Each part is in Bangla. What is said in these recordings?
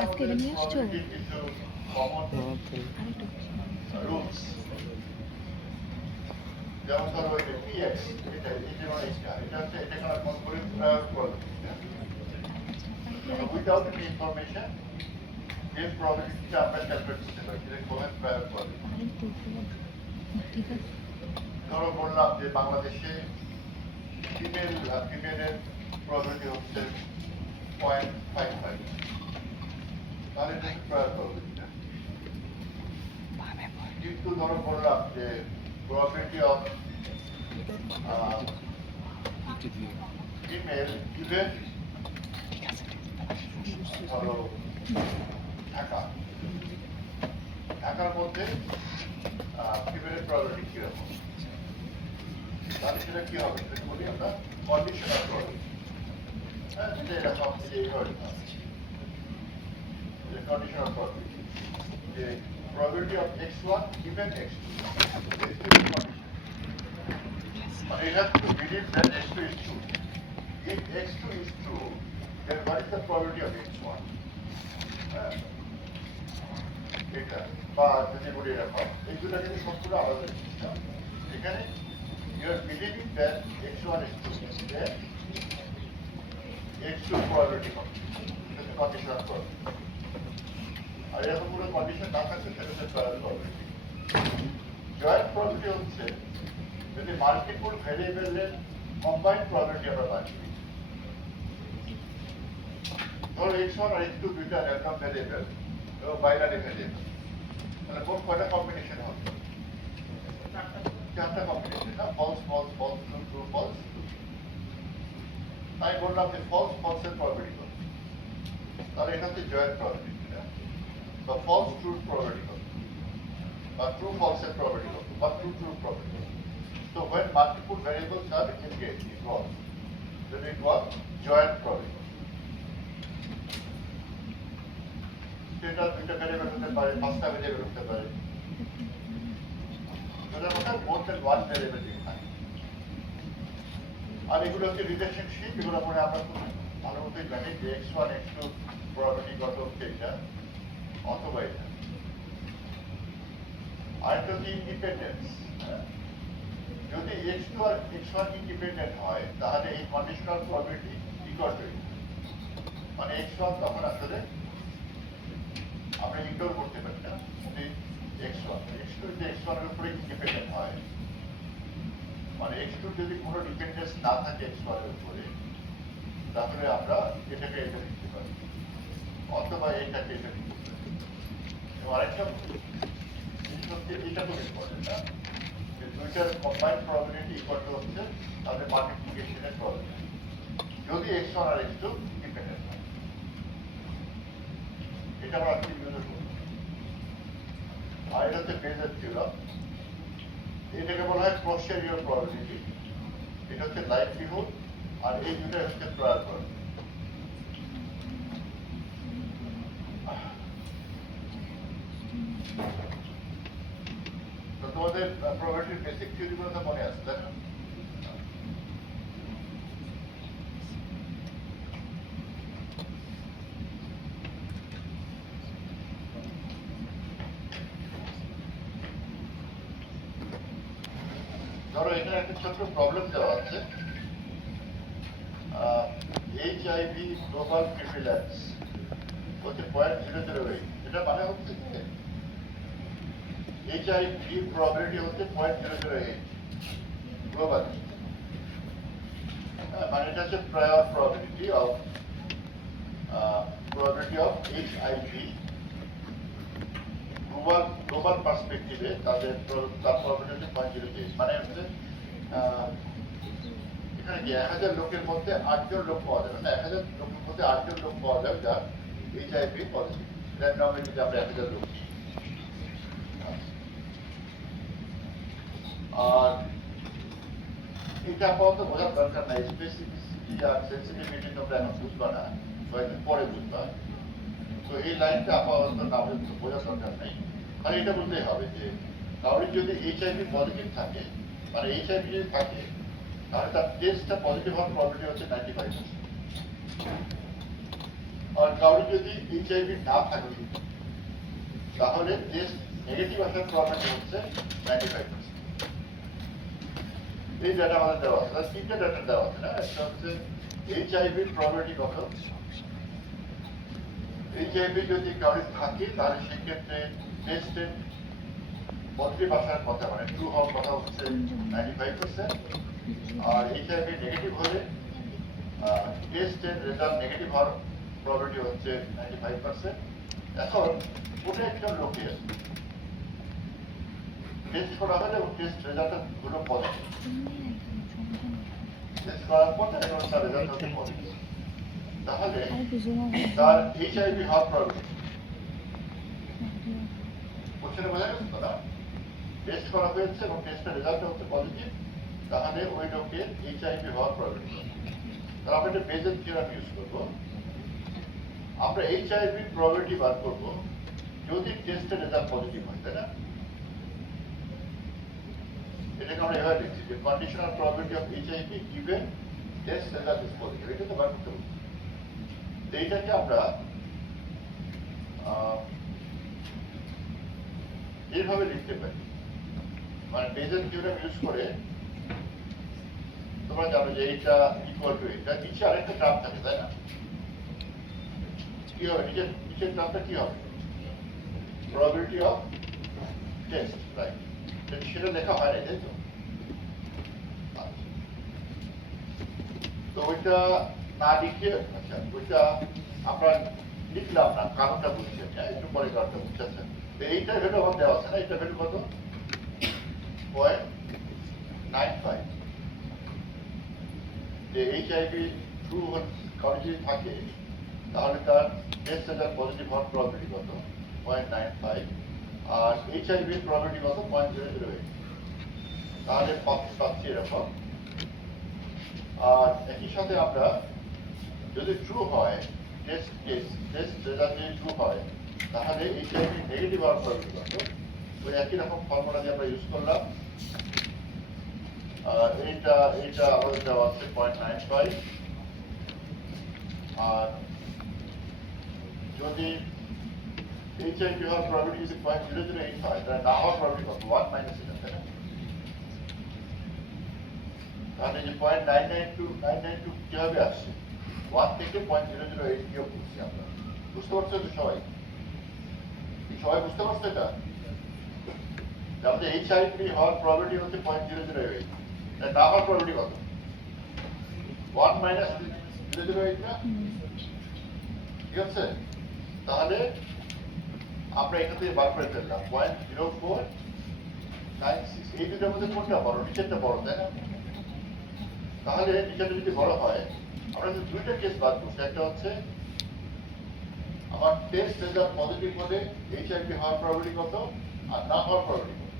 আজকে এটা নিয়ে আসছো? যেমন ধরো ওই যে পিএক্স, এটা এই যে এটা হচ্ছে এটাকে আমরা কোন করে প্রয়োগ করব উইদাউট এনি ইনফরমেশন এই প্রবাবিলিটিটা আমরা ক্যালকুলেট করতে পারি যে কোন প্রয়োগ করব। ঠিক আছে, ধরো বললাম যে বাংলাদেশে ফিমেলের প্রবাবিলিটি হচ্ছে 0.55, তাহলে এটা প্রয়োগ করবো কিনা। কিন্তু ধরো বললাম যে প্রবাবিলিটি অফ ফিমেল ইভেন ধরো ঢাকার মধ্যে ফিমেলের প্রবাবিলিটি কিরকম, তাহলে সেটা কি হবে সেটা বলি আমরা কন্ডিশনাল প্রবাবিলিটি। হ্যাঁ, যেটা এরকম এইভাবে conditional probability. The probability of x1 given x2. This is the condition. But you have to believe that x2 is true. If x2 is true, then what is the probability of x1? এটা বা যদি বলি এরকম এইগুলো কিন্তু সবগুলো আলাদা জিনিস। এখানে you are believing that x1 is true, then x2 probability হবে। এটা হচ্ছে conditional probability। আর এরকম কোনো কন্ডিশন না থাকলে সেটা হচ্ছে জয়েন্ট প্রবাবিলিটি। জয়েন্ট প্রবাবিলিটি হচ্ছে যদি মাল্টিপল ভেরিয়েবলের কম্বাইন্ড প্রবাবিলিটি আমরা পাচ্ছি। ধরো x1 আর x2 দুইটা র্যান্ডম ভেরিয়েবল এবং বাইনারি ভেরিয়েবল, তাহলে কোন কয়টা কম্বিনেশন হবে? চারটা কম্বিনেশন, না? False false false true true false true. আমি বললাম যে ফলস ফলসের প্রবাবিলিটি কত, তাহলে এটা হচ্ছে joint probability. The false true probability, or true false probability, or true true probability. So when multiple variables are engaged, involved, then it was joint probability. সেটা দুইটা ভেরিয়েবল হতে পারে, পাঁচটা ভেরিয়েবল হতে পারে। সেটার মধ্যে মোর দেন ওয়ান ভেরিয়েবল থাকে। আর এগুলো হচ্ছে রিলেশনশিপ, এগুলো পরে আমরা খুব ভালো মতোই জানি যে x1 x2 প্রবাবিলিটি কত হচ্ছে এটা অথবা এটা। আরেকটা হচ্ছে ইন্ডিপেন্ডেন্স। যদি x2 আর x1 ইন্ডিপেন্ডেন্ট হয় তাহলে এই কন্ডিশনাল প্রবাবিলিটি ইকুয়াল টু মানে x1 তখন আসলে আমরা ইগনোর করতে পারি না। যদি x1 যদি x1 এর উপরে ইন্ডিপেন্ডেন্ট হয়, মানে x2 যদি কোনো ডিপেন্ডেন্স না থাকে x1 এর উপরে, তাহলে আমরা এটাকে এটা লিখতে পারি অথবা এটাকে এটা লিখতে পারি। এবং আরেকটা জিনিস হচ্ছে এটা খুব ইম্পর্টেন্ট, না? যে দুইটার কম্বাইন্ড প্রবাবিলিটি ইকুয়াল টু হচ্ছে তাদের মাল্টিপ্লিকেশনের প্রবাবিলিটি যদি x1 আর x2 ডিপেন্ডেন্ট হয়। এটা আমরা আজকে ইউজ করব। আর এটা হচ্ছে বেজের থিওরাম। এটাকে বলা হয় পোস্টেরিয়র প্রবাবিলিটি, এটা হচ্ছে লাইভলিহুড, আর এই দুটো হচ্ছে প্রায়র প্রবাবিলিটি। তো তোমাদের প্রবাবিলিটির বেসিক থিওরিগুলো তো মনে আছে, তাই না? ধরো এখানে একটা ছোট্ট প্রবলেম দেওয়া আছে, HIV গ্লোবাল প্রিভিলেন্স হচ্ছে 0.008। এটা মানে হচ্ছে যে HIV প্রবাবিলিটি হচ্ছে 0.008 গ্লোবাল। মানে এটা হচ্ছে prior probability of HIV global পার্সপেক্টিভে তাদের প্রবাবিলিটি হচ্ছে 0.08। মানে হচ্ছে এখানে কি 1000 লোকের মধ্যে 8 জন লোক পাওয়া যাবে, না? 1000 লোকের মধ্যে 8 জন লোক পাওয়া যাবে যার HIV পজিটিভ। র্যান্ডমলি যদি আমরা 1000 লোক, আর এটা আপাতত বোঝার দরকার নাই। স্পেসিফিসিটি আর সেন্সিটিভিটি তোমরা এখন বুঝবা না, কয়েকদিন পরে বুঝবা। তো এই লাইনটা আপাতত না বোঝার দরকার নেই। মানে এটা বুঝতেই হবে যে কারোর যদি HIV পজিটিভ থাকে, মানে HIV যদি থাকে, তাহলে তার টেস্টটা পজিটিভ হওয়ার প্রবাবিলিটি হচ্ছে 95%। আর কারোর যদি এইচআইভি না থাকে তাহলে টেস্ট নেগেটিভ আসার প্রবলেম হচ্ছে 95%। এই ডাটা আমাদের দেওয়া আছে, তাহলে তিনটে ডাটা দেওয়া আছে না, একটা হচ্ছে এইচআইভির প্রবাবিলিটি কত, এইচআইভি যদি কারোর থাকে তাহলে সেক্ষেত্রে টেস্টের পজিটিভ আসার কথা মানে ট্রু হওয়ার কথা হচ্ছে 95%, আর এইচআইভি নেগেটিভ হলে টেস্টের রেজাল্ট নেগেটিভ হওয়ার প্রবাবিলিটি হচ্ছে 95%। এখন কোনো একজন লোকের টেস্ট করা হলে এবং টেস্ট রেজাল্ট হলো পজিটিভ, টেস্ট করার পর তার রেজাল্ট হচ্ছে পজিটিভ, তাহলে তার এইচআইভি হওয়ার প্রবাবিলিটি কোশ্চেনে বোঝা গেছে তো না, টেস্ট করা হয়েছে এবং টেস্টের রেজাল্ট হচ্ছে পজিটিভ, তাহলে ওই লোকের এইচআইভি হওয়ার প্রবাবিলিটি। তাহলে আমরা একটা বেজেল থিওরাম ইউজ করবো, আমরা এইচআইভি প্রবাবিলিটি বার করবো যদি টেস্টের রেজাল্ট পজিটিভ হয়, তাই না? এটাকে আমরা এভাবে লিখছি যে conditional probability of HIV given test result is positive, এটা তো বার করতে হবে। এইটাকে আমরা এইভাবে লিখতে পারি, মানে বেজেল থিওরাম ইউজ করে তোমরা জানো যে এইটা ইকুয়াল টু এটা, নিচে আরেকটা টার্ম থাকে, তাই না? কি হবে নিচের টার্মটা কি হবে? Probability of test, right? সেটা লেখা হয় না, তাই তো? তো ওইটা না লিখে, আচ্ছা ওইটা আমরা লিখলাম না, কারণটা বুঝছেন, হ্যাঁ একটু পরে কারণটা বুঝতেছেন। তো এইটার ভ্যালু আমার দেওয়া আছে না, এইটার ভ্যালু কত? 0.95। যে এইচআইভি ট্রু কারো যদি থাকে তাহলে তার টেস্ট রেজাল্ট পজিটিভ হওয়ার প্রবাবিলিটি কত? 0.95। আর এইচআইভি প্রবাবিলিটি কত? 0.008। তাহলে পাচ্ছি এরকম। আর একই সাথে আমরা যদি ট্রু হয় টেস্ট রেজাল্ট যদি ট্রু হয় তাহলে এইচআইভি নেগেটিভ হওয়ার প্রবাবিলিটি কত? ওই একই রকম ফর্মুলা দিয়ে আমরা ইউজ করলাম। এইটা আমাদের দেওয়া আছে 0.95। আর যদি এইচআইভি হওয়ার প্রবাবিলিটি যদি 0.008 হয় তাহলে না হওয়ার প্রবাবিলিটি কত? 1 মাইনাস এটা, তাই না? তাহলে যে 0.992 কিভাবে আসছে? 1 থেকে 0.008 বিয়োগ করছি আমরা। বুঝতে পারছো তো সবাই? সবাই বুঝতে পারছো এটা? আমাদের এইচআইভি হওয়ার প্রবাবিলিটি হচ্ছে 0.008, না হওয়ার প্রবাবিলিটি কত? 1 মাইনাস 0.008 না? ঠিক আছে? তাহলে আমরা এখান থেকে বার করে ফেললাম 0.0496। এই দুটোর মধ্যে কোনটা বড়? নিচেরটা বড়, তাই না? তাহলে নিচেরটা যদি বড় হয় আমরা যে দুইটা কেস বাদ করছি, একটা হচ্ছে আমার টেস্ট রেজাল্ট পজিটিভ হলে এইচআইভি হওয়ার প্রবাবিলিটি কত আর না হওয়ার প্রবাবিলিটি কত।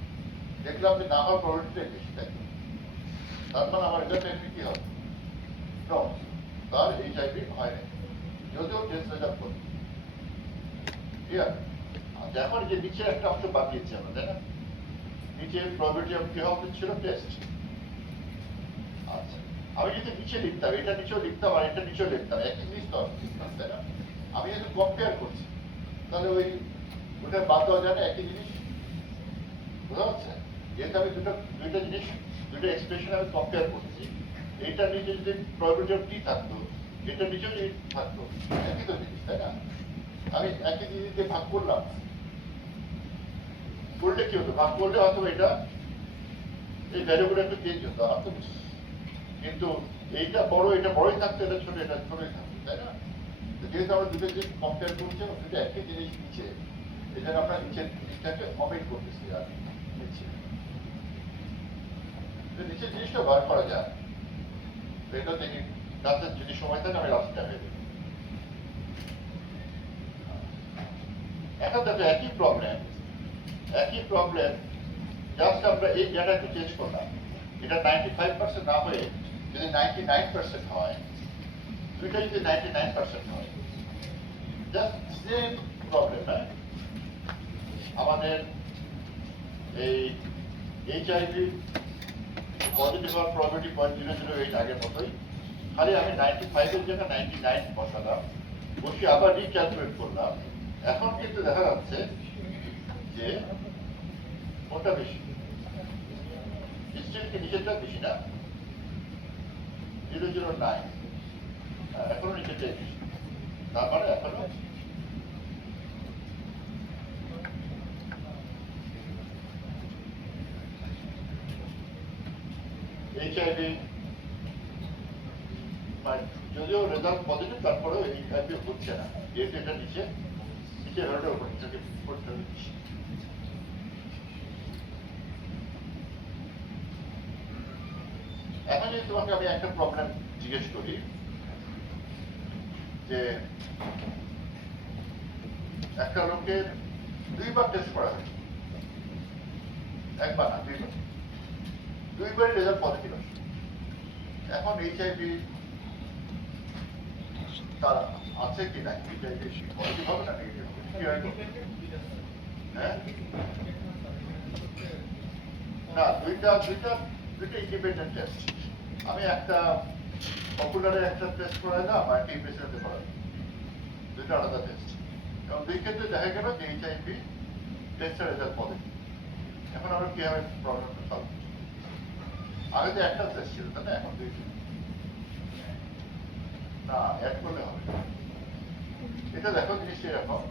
দেখলাম যে না হওয়ার প্রবাবিলিটিটাই বেশি, তাই তার মানে আমার রেজাল্ট একটু কি হবে? কম, তার এইচআইভি হয় না যদিও টেস্ট রেজাল্ট পজিটিভ। ঠিক আছে? এখন যে নিচের একটা অংশ বাদ দিয়েছি আমরা, তাই না? নিচের প্রবাবিলিটি অফ কি হবে ছিল টেস্ট। আচ্ছা, আমি যদি নিচে লিখতাম, এটা নিচেও লিখতাম আর এটা নিচেও লিখতাম, একই জিনিস তো তাই না? আমি যদি কম্পেয়ার করছি তাহলে ওটা বাদ দেওয়া যায় না, একই জিনিস। বুঝা যাচ্ছে? যেহেতু আমি দুইটা জিনিস দুইটা এক্সপ্রেশন আমি কম্পেয়ার করছি, এইটার নিচে যদি প্রবাবিলিটি অফ টি থাকতো এটার নিচেও যদি থাকতো, একই তো জিনিস, তাই না? আমি একই জিনিস দিয়ে ভাগ করলাম, করলে কি হতো? ভাগ করলে হয়তো এটা এই ভ্যালুগুলো একটু চেঞ্জ হতো, আর তো কিন্তু এইটা বড়, এটা বড়ই থাকতো, এটা ছোটই থাকতো, তাই না? যেহেতু আমরা দুটো জিনিস কম্পেয়ার করছি এবং দুটো একই জিনিস নিচে, এই জন্য আমরা নিচের জিনিসটাকে অমিট করতেছি আর নিচে নিচের জিনিসটা বার করা যায়। তো এটা থেকে লাস্টের যদি সময় থাকে আমি লাস্টটা ভেবে দেবো। এখন দেখো একই প্রবলেম জাস্ট আমরা এই ডেটা একটু চেঞ্জ করলাম। এটা 95% না হয়ে যদি 99% হয়, দুইটা যদি 99% হয়, জাস্ট সেম প্রবলেম, হ্যাঁ? আমাদের এই এইচআইভি পজিটিভ হওয়ার প্রবাবিলিটি 0.008 আগের মতোই, খালি আমি 95 এর জায়গায় 99 বসালাম, বসে আবার রিক্যালকুলেট করলাম, এখন কিন্তু দেখা যাচ্ছে যে কোনটা বেশি, ডিস্টেন্স কি নিচেরটা বেশি না, 009, এখনো নিচেরটাই বেশি, তার মানে এখনো এইচআইভি, যদিও রেজাল্ট পজিটিভ, তারপরেও এইচআইভি হচ্ছে না, যেহেতু এটা নিচে ভ্যালুটার উপর নিচে পড়তে হচ্ছে। এখন যদি তোমাকে আমি একটা প্রবলেম জিজ্ঞেস করি যে একটা লোকের 2বার টেস্ট করা হয়, একবার না 2বারই রেজাল্ট পজিটিভ আসে, এখন এইচআইভি তার আছে কি না, এইচআইভি পজিটিভ হবে না নেগেটিভ হবে, কি হয়? হ্যাঁ, না, দুইটা ইন্ডিপেন্ডেন্ট টেস্ট। আমি একটা পপুলারে একটা টেস্ট করাইলাম আর একটা ইমপ্রেশনে করাইলাম, দুইটা আলাদা টেস্ট, এবং দুই ক্ষেত্রে দেখা গেল যে এইচআইভি টেস্টের রেজাল্ট পজিটিভ। এখন আমরা কিভাবে প্রবলেমটা সলভ করছি? আগে তো একটা টেস্ট ছিল, তাই না? এখন দুইটা, না অ্যাড করলে হবে। এটা দেখো জিনিসটা এরকম,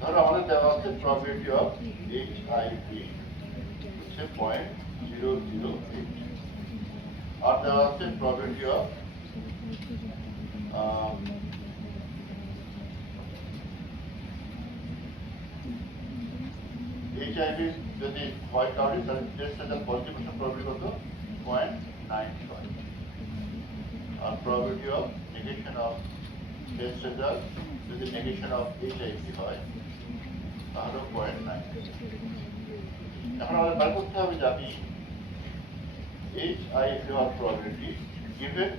ধরো আমাদের দেওয়া আছে প্রবাবিলিটি অফ এইচআইভি হচ্ছে 0.008, আর দেওয়া আছে প্রবাবিলিটি অফ এইচআইভি যদি হয় কাউরি, তাহলে টেস্ট রেজাল্ট পজিটিভ আসার প্রবাবিলিটি কত? 0.95, আর probability of negation of test result যদি নেগেশন অফ এইচআইভি হয় তাহলে 0.9। এখন আমাদের বার করতে হবে যে আমি এইচআইভি হওয়ার প্রবাবিলিটি গিভেন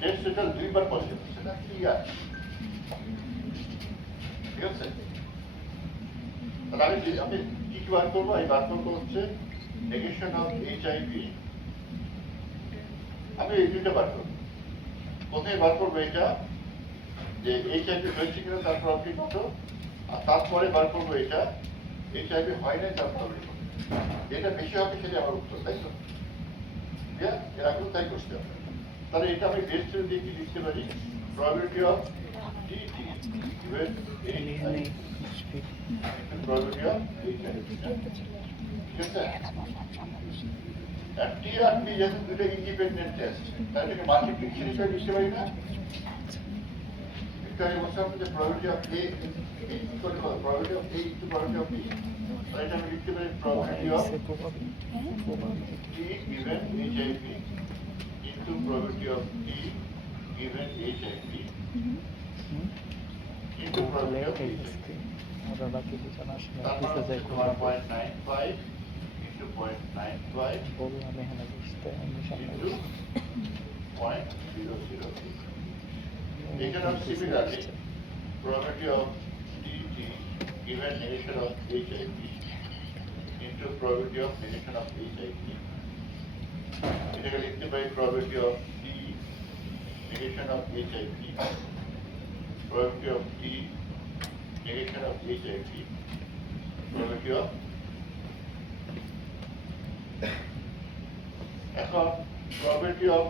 টেস্ট রেজাল্ট 2বার পজিটিভ, সেটা কি আছে, ঠিক আছে? তাহলে আমি কি বার করবো? এই বার করবো হচ্ছে নেগেশন অফ এইচআইভি, আমি এই দুইটা বার করবো। কোথায় বার করবো এটা, যে এইচআইভি হয়েছে কিনা তার প্রবাবিলিটি কত, আর তারপরে বার করবো এটা এইচআইভি হয় নাই তার প্রবাবিলিটি কত, যেটা বেশি হবে সেটা আমার উত্তর, তাই তো? এরকম তাই করতে হবে। তাহলে এটা আমি বেস দিয়ে কি লিখতে পারি? Probability of DT given HIV, probability of HIV, ঠিক আছে? আর টি আর পি যেহেতু দুটো ইন্ডিপেন্ডেন্ট টেস্ট, তাহলে এটাকে মাল্টিপ্লিকেশন হিসেবে লিখতে পারি না? একটু আগে বলছিলাম যে probability of A equal to probability of A into probability of B, তাহলে এটা আমি লিখতে পারি probability of T given HIV into probability of T given HIV into probability of HIV. তারপর 1.95 into 0.95 into 0.008. এখানে similarly probability of TT given negation of HIV into probability of negation of HIV. এটাকে লিখতে পারি probability of T negation of HIV, probability of T negation of HIV, probability of এখন probability of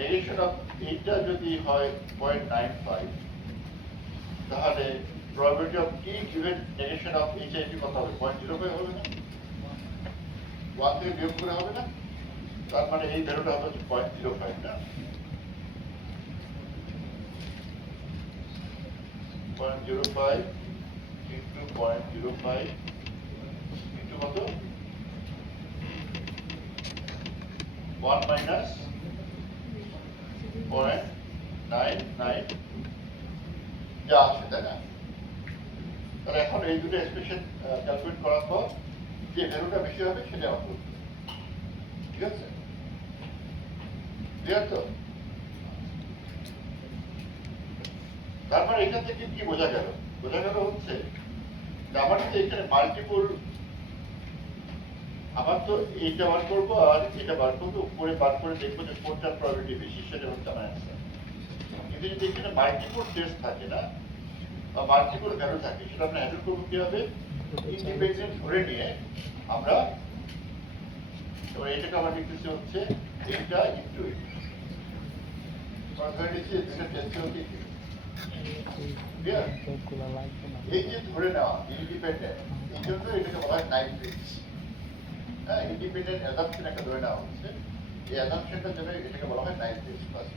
negation of এইটা যদি হয় 0.95, তাহলে probability of T given negation of HIV কত হবে? 0.05 হবে না? 1 থেকে বিয়োগ করে হবে না? তার মানে এই ভ্যালুটা হবে 0.05 না? 0.05 into 0.05 into কত? 1 minus 0.99, যা আসে, তাই না? তাহলে এখন এই দুটো এক্সপ্রেশন ক্যালকুলেট করার পর যে ভ্যালুটা বেশি হবে সেটা আমার করতে হবে। ঠিক আছে, ক্লিয়ার তো? তারপর এখান থেকে কি বোঝা গেল? বোঝা গেল হচ্ছে যে আমার যদি এখানে মাল্টিপল, আমার তো এইটা বার করবো আর এটা বার করবো, উপরে বার করে দেখবো যে কোনটার প্রবাবিলিটি বেশি, সেটা হচ্ছে আমার অ্যান্সার। কিন্তু যদি এখানে মাল্টিপল টেস্ট থাকে না বা মাল্টিপল ভ্যালু থাকে, সেটা আমরা হ্যান্ডেল করবো কিভাবে? ইন্ডিপেন্ডেন্ট ধরে নিয়ে আমরা, এবার এটাকে আমরা লিখতেছি হচ্ছে এইটা ইন্টু এইটা, ধরে নিচ্ছি দুটো টেস্ট হচ্ছে এই যে ধরে নেওয়া ইন্ডিপেন্ডেন্ট, এই জন্য এটাকে বলা হয় নাইট রিস্ক। হ্যাঁ, ইন্ডিপেন্ডেন্ট অ্যাজাম্পশন একটা ধরে নেওয়া হচ্ছে, এই অ্যাজাম্পশনটার জন্য এটাকে বলা হয় নাইট রিস্ক ক্লাস।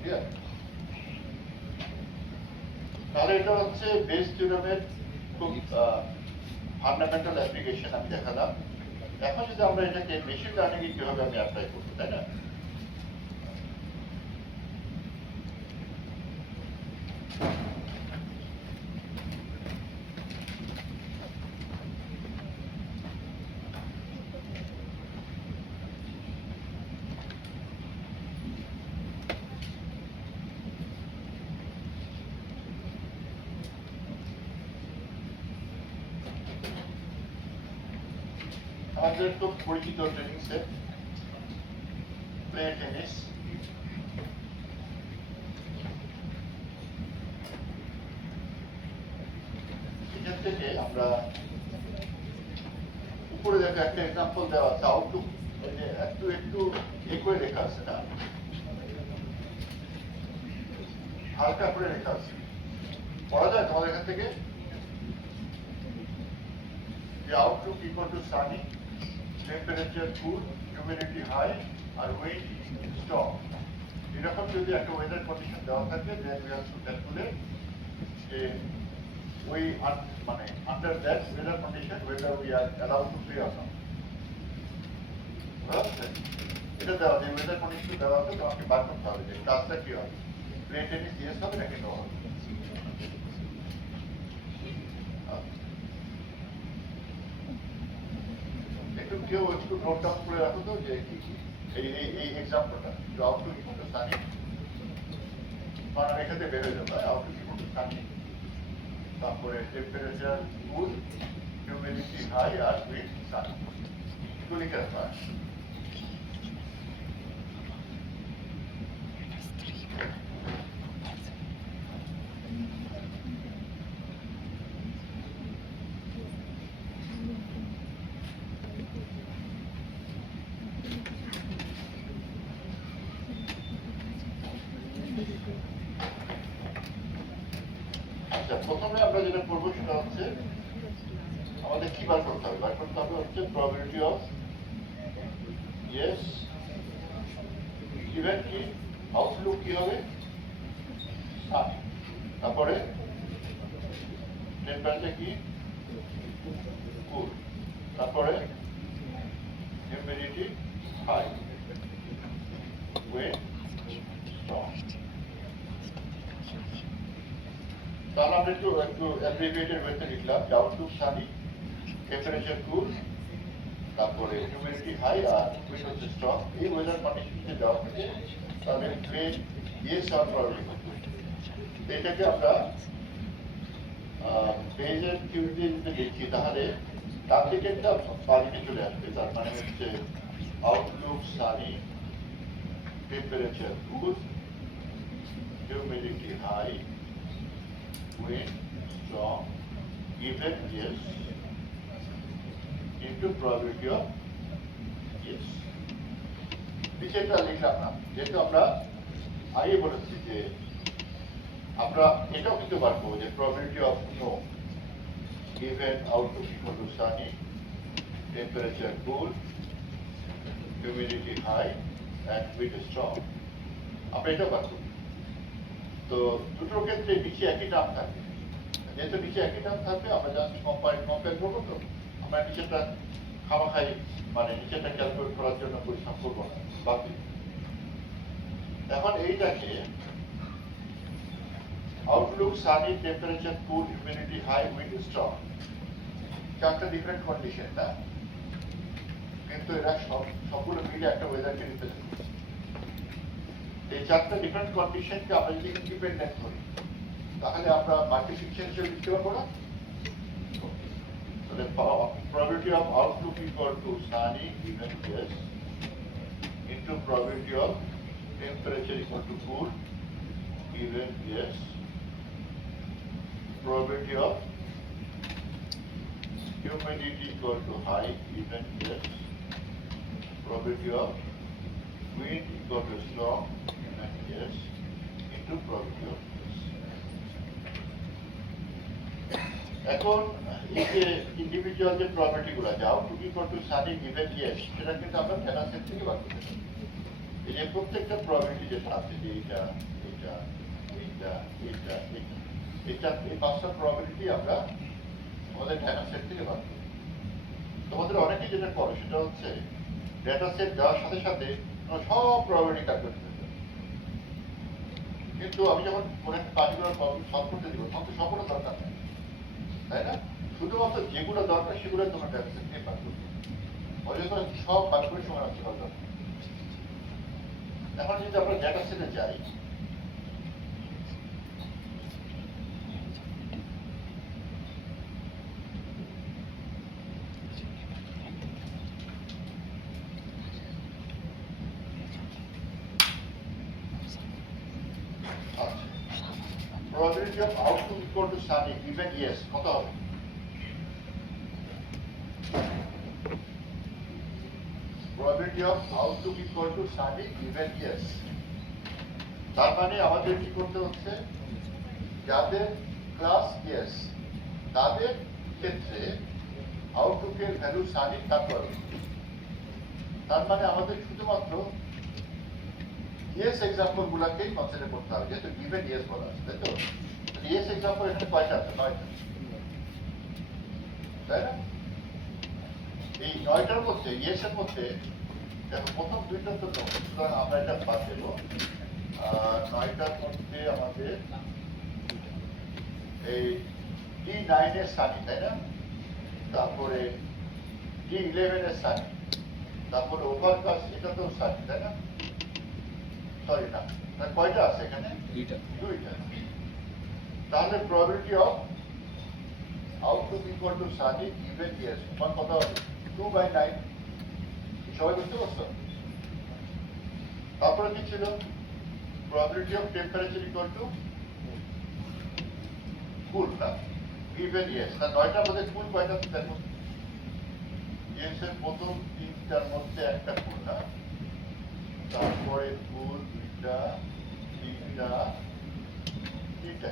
ক্লিয়ার? তাহলে এটা হচ্ছে বেস থিওরেমের খুব ফান্ডামেন্টাল অ্যাপ্লিকেশন আমি দেখালাম। এখন যদি আমরা এটাকে মেশিন লার্নিং এ কিভাবে আমি অ্যাপ্লাই করবো, তাই না? আমাদের খুব পরিচিত ট্রেনিং সেট প্লে টেনিস। এখান থেকে আমরা উপরে দেখো একটা এক্সাম্পল দেওয়া আছে, আউটলুক একটু একটু এ করে লেখা আছে না, হালকা করে লেখা আছে, পড়া যায় তোমাদের এখান থেকে? The outlook equal to sunny, temperature cool, humidity high, R wind strong. এরকম যদি একটা ওয়েদার কন্ডিশন দেওয়া থাকে, then we have to calculate যে ওই মানে under that weather condition whether we are allowed to play or not. এটা দেওয়া যে ওয়েদার কন্ডিশন দেওয়া আছে, তোমাকে বার করতে হবে যে কাজটা কি হবে, প্লে টেনিস ইয়েস হবে নাকি নো হবে। একটু কেউ একটু নোট ডাউন করে রাখো তো যে কি কি এই এক্সাম্পলটা, আউটলুক ইকুয়াল টু সানি, কারণ এখান থেকে বের হয়ে যাবে, আউটলুক ইকুয়াল টু সানি, তারপরে টেম্পারেচার কুল, হিউমিডিটি হাই আর উইন্ড সানি, এগুলো লিখে রাখা। আচ্ছা, প্রথমে আমরা যেটা করবো সেটা হচ্ছে আমাদের কি বার করতে হবে? বার করতে হবে হচ্ছে প্রবাবিলিটি অফ ইয়েস ইভেন কি, আউটলুক কি হবে সানি, তারপরে টেম্পারেচার কি কুল, তারপরে হিউমিডিটি হাই, উইন্ড স্ট্রং। তাহলে আমরা একটু একটু অ্যাব্রিভিয়েটেড ওয়েতে লিখলাম যে আউটলুক সানি, টেম্পারেচার কুল, তারপরে হিউমিডিটি হাই আর উইন্ড হচ্ছে স্ট্রং। এই ওয়েদার কন্ডিশন যদি দেওয়া থাকে তাহলে ট্রেন ইয়েস আর প্রবাবিলিটি। এটাকে আমরা বেজের থিওরিতে যদি লিখি তাহলে ডান দিকেরটা বাদিকে চলে আসবে, তার মানে হচ্ছে Outlook Sunny, temperature cool, humidity high, wind strong, given yes into probability of yes. নিচেটা লিখলাম না, যেহেতু আমরা আগে বলেছি যে আমরা এটাও কিন্তু বার করবো যে probability of no given outlook equal to sunny, temperature cool, humidity high and wind strong, আমরা এটা বার করবো। তো দুটোর ক্ষেত্রে নিচে একই টার্ম থাকবে, যেহেতু নিচে একই টার্ম থাকবে আমরা জাস্ট কম্পেয়ার করবো। তো আমরা নিচেটা খামাখাই মানে নিচেটা ক্যালকুলেট করার জন্য পরিশ্রম করবো না, বাদ দিই। এখন এইটাকে আউটলুক সানি, টেম্পারেচার কুল, হিউমিডিটি হাই, উইন্ড স্ট্রং। চারটা ডিফারেন্ট কন্ডিশন না, কিন্তু এরা সবগুলো মিলে একটা ওয়েদারকে রিপ্রেজেন্ট করছে। এই চারটা ডিফারেন্ট কন্ডিশনকে আমরা যদি ইন্ডিপেন্ডেন্ট করি, তাহলে আমরা মাল্টিফিকেশন হিসেবে লিখতে পারবো না? তাহলে probability of outlook equal to sunny given yes into probability of temperature equal to cool given yes, probability of humidity equal to high given yes, probability of wind equal to strong given yes, into probability of yes. এখন এই যে ইন্ডিভিজুয়াল যে প্রপার্টি গুলো আছে Outlook equal to sunny given yes, সেটা কিন্তু আমরা ডেটা সেট থেকে বার করতে পারি। এই যে প্রত্যেকটা প্রপার্টি যেটা আছে, যে এইটা এইটা এইটা এইটা এইটা এইটা, এই পাঁচটা প্রপার্টি আমরা আমাদের ডেটা সেট থেকে বার করি। তোমাদের অনেকেই যেটা করো সেটা হচ্ছে ডেটা সেট দেওয়ার সাথে সাথে সব প্রপার্টি ক্যালকুলেট করতে হবে। কিন্তু আমি যখন কোনো একটা পার্টিকুলার প্রবলেম সলভ করতে দিব, তখন তো সবগুলো দরকার নেই, তাই না? শুধুমাত্র যেগুলো দরকার সেগুলো তোমার ডেটা সেট নিয়ে বার করতে হবে। অযথা সব বার করে সময় রাখতে পারবে না। এখন যদি আমরা ডেটা সেটে যাই, probability of outlook equal to sunny given yes কত হবে? probability of outlook equal to sunny given yes, তার মানে আমাদের কি করতে হচ্ছে, যাদের ক্লাস yes তাদের ক্ষেত্রে আউটলুকের ভ্যালু সানি তারপর, তার মানে আমাদের শুধুমাত্র ইয়েস এক্সাম্পল গুলাকেই কনসিডার করতে হবে, যেহেতু গিভেন ইয়েস বলা আছে, তাই তো? ইয়েস এক্সাম্পল এখানে কয়টা আছে? 9টা, তাই না? এই 9টার মধ্যে ইয়েস এর মধ্যে দেখো প্রথম দুইটা তো সুতরাং আমরা এটা বাদ দেব। 9টার মধ্যে আমাদের এই D9 এর সানি, তাই না? তারপরে D11 এর সানি, তারপরে ওভারকাস্ট, এটা তো সানি, তাই না? সরি না, কয়টা আছে এখানে? দুইটা। তাহলে probability of outlook equal to sunny given yes মান কত হবে? 2/9। সবাই বুঝতে পারছো? তারপরে কি ছিল? probability of temperature equal to cool না given yes। না 9টার মধ্যে cool কয়টা আছে দেখো? yes এর প্রথম তিনটার মধ্যে একটা cool না, তারপরে cool দুইটা, তিনটা, তিনটা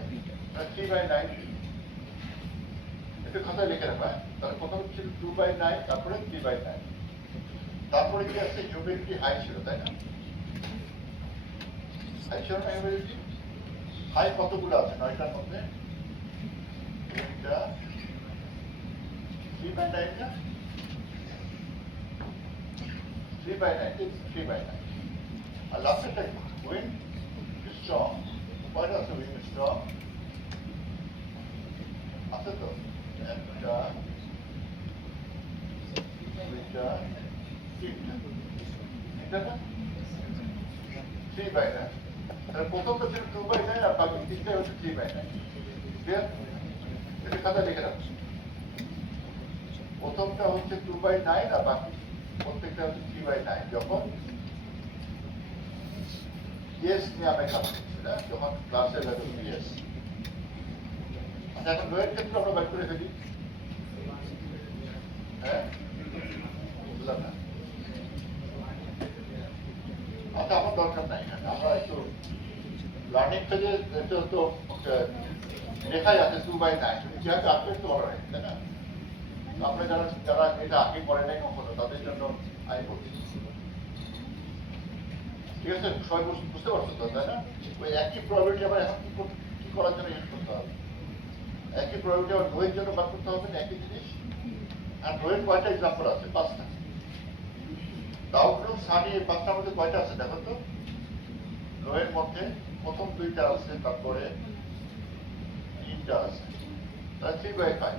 3/9। একটু খাতায় লিখে রাখা। তাহলে প্রথম ছিল 2/9, তারপরে 3/9। তারপরে কি আছে? হিউমিডিটি হাই ছিল, তাই না? হাই ছিল না হিউমিডিটি? হাই কতগুলো আছে 9টার মধ্যে? এটা 3/9 না? 3/9। আর লাস্টেরটা উইন্ড স্ট্রং, কয়টা আছে উইন্ড স্ট্রং? আছে তো? একটা, দুইটা, তিনটা, তিনটা না? 3/9। তাহলে প্রথমটা ছিল 2/9 আর বাকি তিনটাই হচ্ছে 3/9। ক্লিয়ার? এটা খাতায় লিখে রাখছি। প্রথমটা হচ্ছে 2/9 আর বাকি প্রত্যেকটা হচ্ছে 3/9 যখন ইয়েস নিয়ে আমরা ক্লাস করছি না, যখন ক্লাসের ভ্যালু ইয়েস। আচ্ছা, এখন রোয়ের ক্ষেত্রে আমরা বের করে ফেলি। হ্যাঁ, বুঝলাম না। আচ্ছা, আমার দরকার নাই, আমরা একটু লার্নিং পেজে তো লেখাই আছে 2/9, যেহেতু আপনি একটু বড় হয়, তাই না? আপনি যারা যারা এটা আগে করে নাই কখনো, তাদের জন্য আমি বলছি, ঠিক আছে? সবাই বুঝতে পারছো তো, তাই না? ওই একই প্রবাবিলিটি আবার এখন কি করার জন্য ইউজ করতে হবে? একই প্রবাবিলিটি আবার রোয়ের জন্য বার করতে হবে না, একই জিনিস। আর রোয়ের কয়টা এক্সাম্পল আছে? 5টা। আউটলুক সানি এই 5টার মধ্যে কয়টা আছে দেখো তো? রোয়ের মধ্যে প্রথম দুইটা আছে, তারপরে তিনটা আছে, তাহলে 3/5।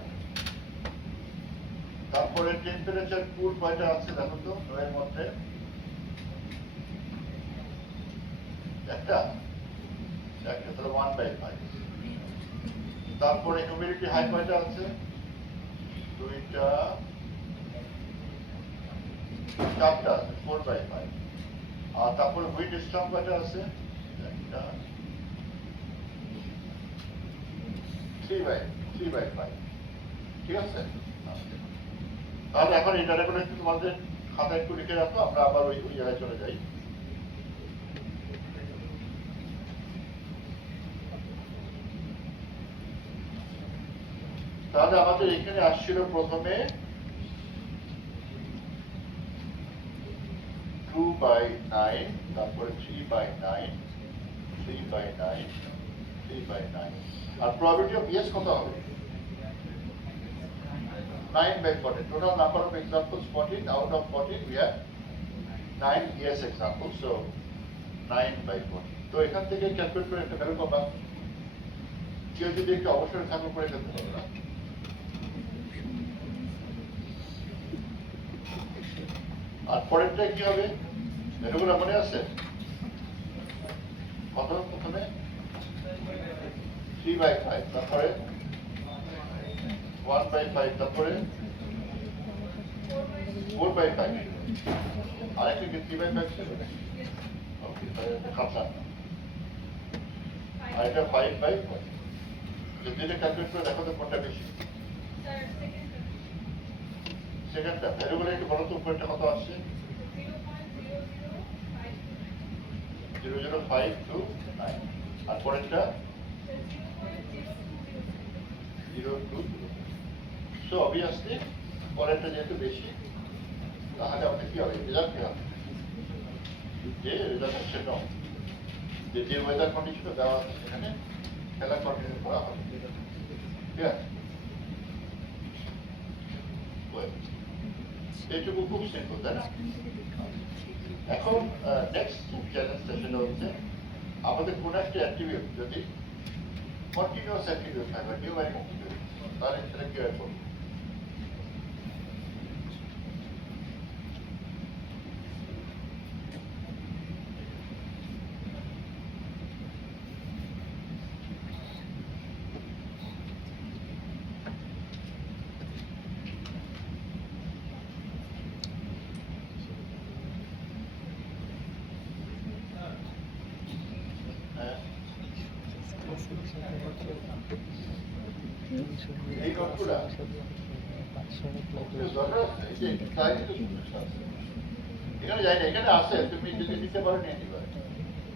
তারপরে টেম্পারেচার কুল কয়টা আছে দেখো তো, এর মধ্যে একটা, তাহলে 1/5। তারপরে হিউমিডিটি হাই কয়টা আছে, দুইটা, চারটা আছে, 4/5। আর তারপরে উইন্ড স্ট্রম কয়টা আছে, একটা, 3/5। ঠিক আছে, তাহলে এখন এই ডাটাগুলো একটু তোমাদের খাতায় একটু লিখে রাখো, আমরা আবার ওই জায়গায় চলে যাই। তাহলে আমাদের এখানে আসছিল প্রথমে 2/9, তারপরে 3/9, 3/9, 3/9। আর probability of yes কত হবে, 9/14। total number of examples 14, out of 14 we have 9 yes examples, so 9/14। তো এখান থেকে ক্যালকুলেট করে একটা ভ্যালু পাবা, কেউ যদি একটু অবসরে থাকলে করে ফেলতে পারবে না। আর পরেরটা কি হবে, এগুলো মনে আছে কত, প্রথমে 3/5, তারপরে 1/5, তারপরে 4/5, আরেকটা কি 3/5 ছিল, ওকে, তাহলে খাতা আর এটা 5/5। যদি এটা ক্যালকুলেট করে দেখো তো কোনটা বেশি, সেকেন্ডটা। ভ্যালুগুলো একটু বলো তো, উপরেরটা কত আসছে, 0.0529, আর পরেরটা 0.20। সো অবভিয়াসলি পরেরটা যেহেতু বেশি, তাহলে আমাদের কি হবে, রেজাল্ট কি হবে, যে রেজাল্ট হচ্ছে ন, যে ওয়েদার কন্ডিশন দেওয়া আছে সেখানে খেলা কন্টিনিউ করা হবে। ঠিক আছে, এইটুকু খুব সিম্পল, তাই না? এখন নেক্সট চ্যালেঞ্জটা সেটা হচ্ছে আমাদের কোন একটা অ্যাট্রিবিউট যদি কন্টিনিউয়াস অ্যাট্রিবিউট হয় বা নিউমেরিক অ্যাট্রিবিউট, তাহলে সেটা কি হয় করবো। এই নোটগুলা এখানে যাই না, এখানে আসে, তুমি যদি নিতে পারো নিয়ে নিবে,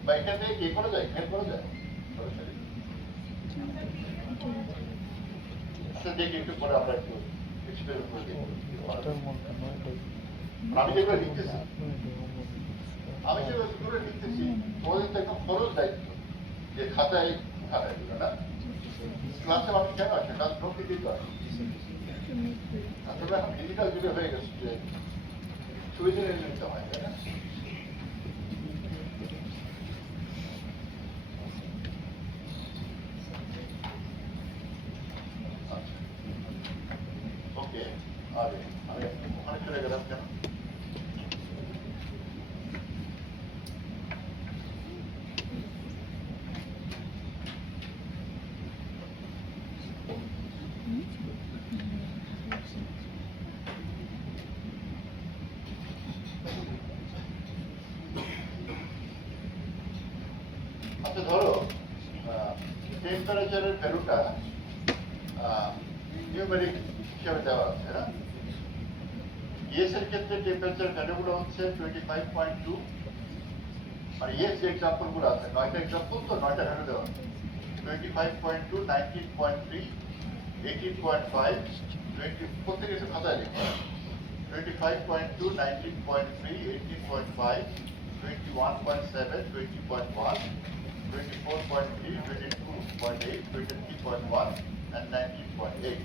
বা এখান থেকে কি করা যায়, খেল করা যায়। আচ্ছা দেখি একটু পরে আমরা একটু এক্সপেরিমেন্ট করে দেখি। আমি যেগুলো লিখতেছি, তোমাদের তো একদম ফরজ দায়িত্ব যে খাতায় দিল না, ক্লাসে মানুষ কেন আসে, ক্লাস নোট দিতে পারে। আসলে এখন ডিজিটাল যুগে হয়ে গেছে যে সুবিধা নিতে হয়, তাই না? ওকে, আরে আমি ওখানে চলে গেলাম কেন? আচ্ছা ধরো টেম্পারেচারের ভ্যালুটা নিউমেরিক হিসাবে দেওয়া আছে, না? ইয়েস এর ক্ষেত্রে টেম্পারেচার ভ্যালুগুলো হচ্ছে 25.2, আর ইয়েস যে এক্সাম্পল গুলো আছে 9টা এক্সাম্পল, তো 9টা ভ্যালু দেওয়া আছে 25.2, 19.3, 18.5, 20, প্রত্যেকে এসে খাতায় লিখবে 25.2, 19.3, 18.5, 21.7, 20.1, 24.3, 22.8, 23.1 and 19.8।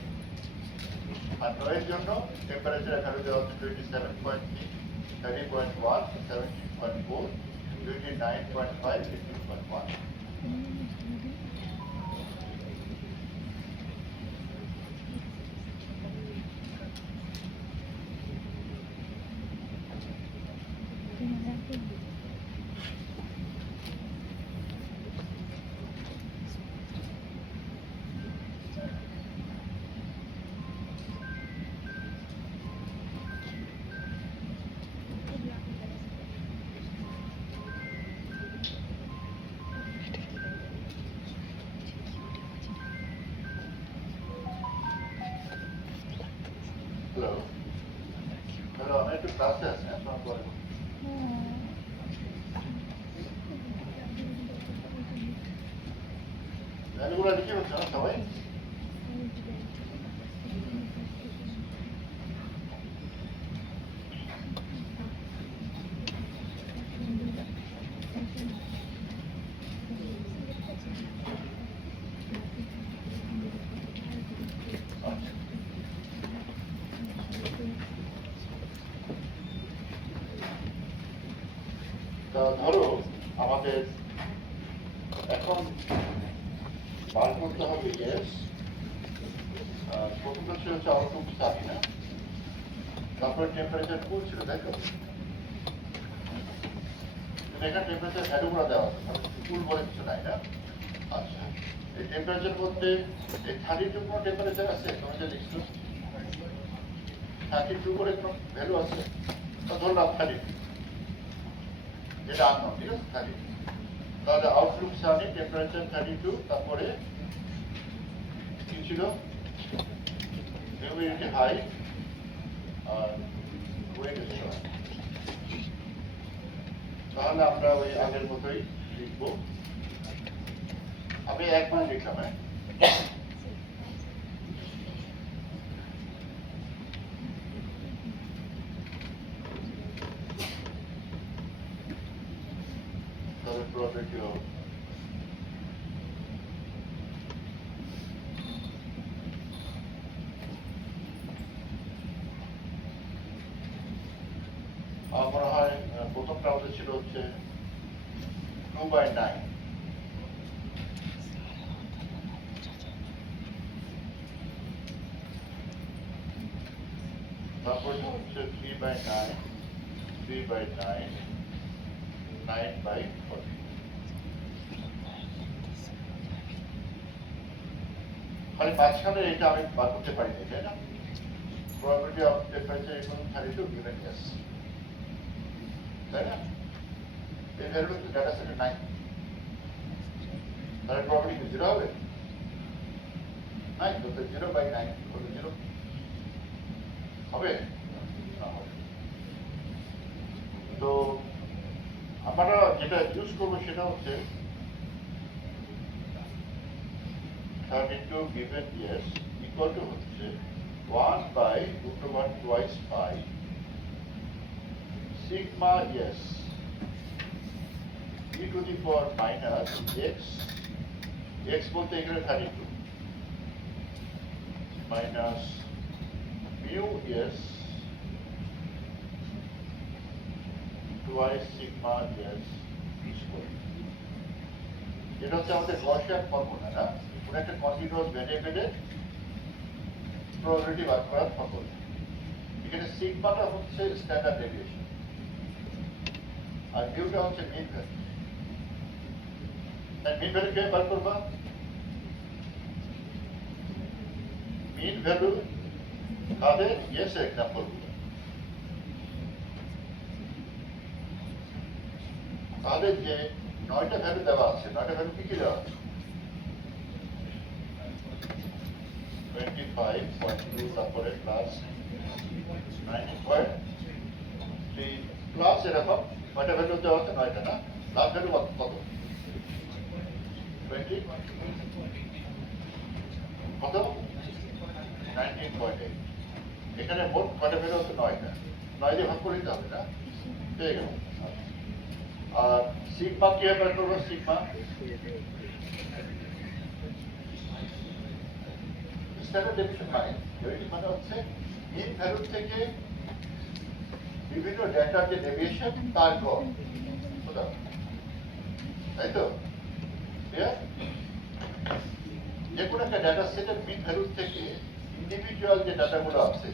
আর নয়ের জন্য টেম্পারেচার ভ্যালু দেওয়া হচ্ছে 27.3, 30.1, 17.4, 29.5, 18.1। হ্যালো হ্যালো, আমি একটু ক্লাসে আছি, হ্যাঁ, তোমার পরে ভ্যালুগুলো লিখে হচ্ছে না সবাই? আচ্ছা। তা ধরো আমাদের এখন বার করতে হবে গ্যাস, প্রথমটা ছিল হচ্ছে আউটলুক সাবি না, তারপরে টেম্পারেচার কুল ছিল, তাই তো? এখানে টেম্পারেচার ভ্যালুগুলো দেওয়া আছে, কুল বলে কিছু নাই না? আচ্ছা, এই টেম্পারেচার মধ্যে এই 32 কোনো টেম্পারেচার আছে? তুমি যে লিখছো 32 করে কোনো ভ্যালু আছে? ধরলাম 32, যেটা আনলাম, ঠিক আছে 32। তাহলে আউটলুক সানি টেম্পারেচার 32, তারপরে কি ছিল? হিউমিডিটি হাই আর ওয়েট স্ট্রং। তাহলে আমরা ওই আগের মতোই লিখবো। আমি একবার লিখলাম, হ্যাঁ, তাহলে প্রবাবিলিটি অফ আমার মনে হয় প্রথমটা আমাদের ছিল হচ্ছে 2/9, তারপরটা হচ্ছে 3/9, 3/9, 9/40। খালি মাঝখানে এটা আমি বার করতে পারিনি, তাই না? Probability of temperature equal 32 given gas, তাই না? এই ভ্যালু তো ডাটা সেটে নাই, তাহলে প্রবাবিলিটি 0 হবে? নাই তো, 0/9 হলো 0 হবে না? হবে। তো আমরা যেটা ইউজ করবো সেটা হচ্ছে 32 given yes equal to হচ্ছে 1/√1 twice pi sigma yes e to the power minus x, x বলতে এখানে 32 minus mu yes twice sigma yes square। এটা হচ্ছে আমাদের গসিয়ান ফর্মুলা না, কোনো একটা কন্টিনিউয়াস ভেরিয়েবলের প্রবাবিলিটি বার করার ফর্মুলা। এখানে সিগমাটা হচ্ছে স্ট্যান্ডার্ড ডেভিয়েশন আর মিউটা হচ্ছে মিন ভ্যালু। মিন ভ্যালু কিভাবে বার করবা? মিন ভ্যালু কাদের? ইয়েস এক্সাম্পল গুলো। তাহলে যে 9টা ভ্যালু দেওয়া আছে, 9টা ভ্যালু কি কি দেওয়া আছে? 25.2, তারপরে প্লাস 19.3 প্লাস এরকম 9টা ভ্যালু দেওয়া আছে, 9টা না? লাস্ট ভ্যালু কত? 20 কত? 19.8। এখানে মোট কয়টা ভ্যালু আছে? 9টা। 9 দিয়ে ভাগ করে দিতে হবে না? পেয়ে গেল। আর সিগমা কিভাবে বের করবো? সিগমা স্ট্যান্ডার্ড ডেভিয়েশন মানে হচ্ছে মিন ভ্যালু থেকে বিভিন্ন ডেটার যে ডেভিয়েশন তার গড়, তাই তো? যে কোনো একটা ডেটা সেটের মিন ভ্যালু থেকে ইন্ডিভিজুয়াল যে ডাটাগুলো আছে